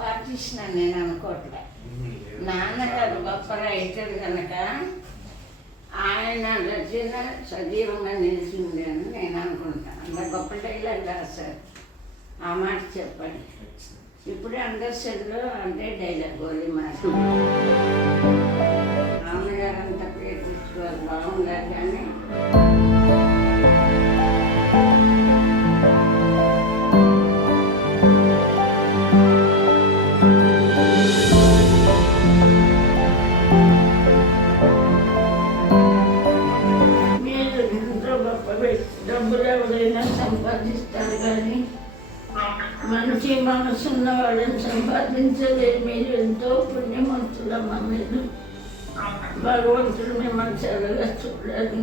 Partition అని నేను అనుకోవట్లే. నాన్నగారు గొప్ప రైటర్ కనుక ఆయన రచన సజీవంగా నిలిచింది అని నేను అనుకుంటాను. అంత గొప్ప డైలాగ్ రాశారు. ఆ మాట చెప్పండి. ఇప్పుడే అండర్స్టాండ్లో అంటే డైలాగ్ గోలీ మాట. నాన్నగారు అంత పేరు తెచ్చుకోవాలి బాగుండాలి కానీ డబ్బులు ఎవరైనా సంపాదిస్తారు కానీ మంచి మనసున్న వాళ్ళని సంపాదించలేదు. మీరు ఎంతో పుణ్యవంతులమ్మ. మీరు భగవంతుడు మిమ్మల్ని చల్లగా చూడాలి.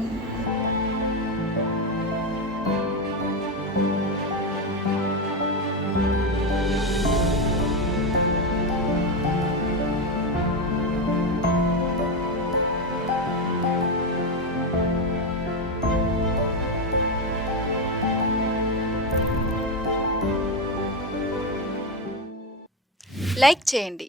లైక్ చేయండి.